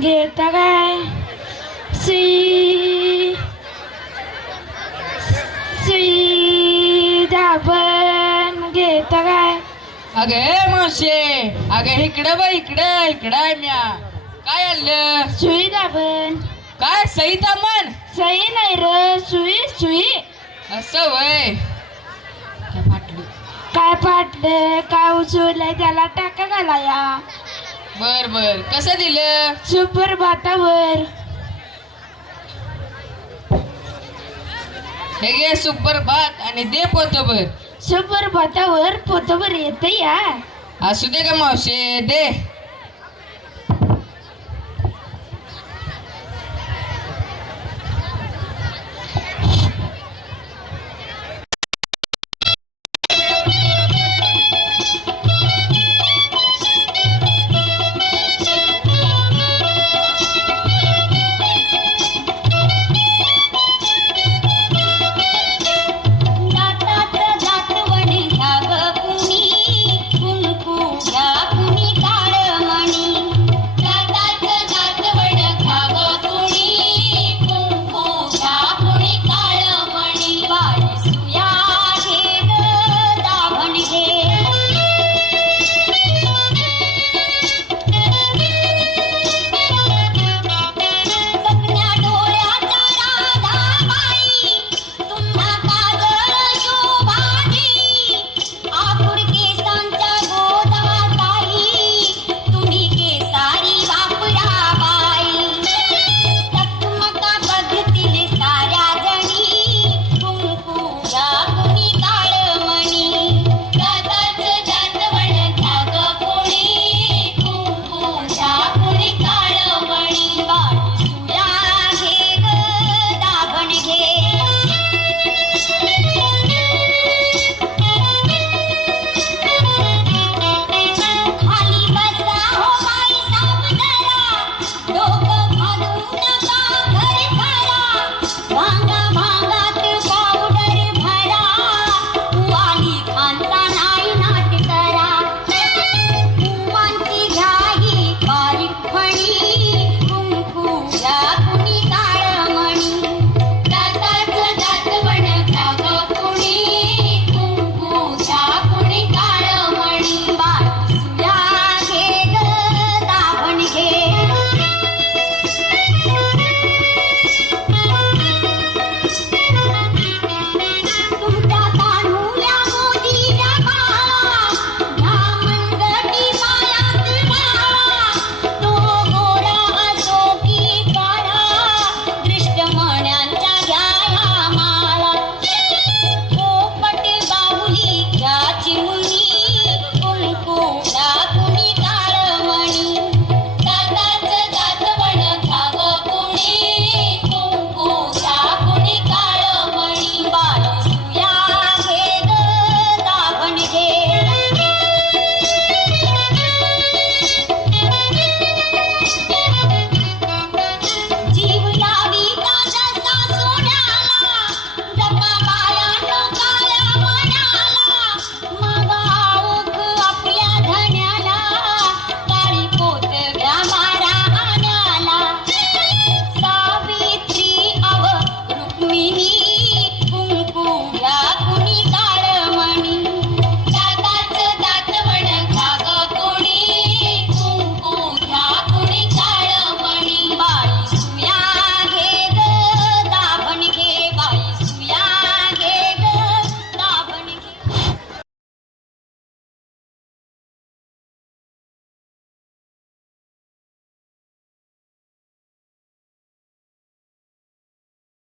घेता काय सुई सुई दाबण घेता काय अगं मावशे अगं इकडं बा इकडं इकडं आहे म्या काय आलं सुई दाबण काय सई तामण सई नाही र सुई सुई असं वय काय फाटली काय फाटलं काय उचललंय त्याला टाका घाला या बर बर कसं दिलं सुपर भातावर हे घे सुपर भात आणि दे पोतभर सुपर भातावर पोतभर येते या असू दे का मावशे दे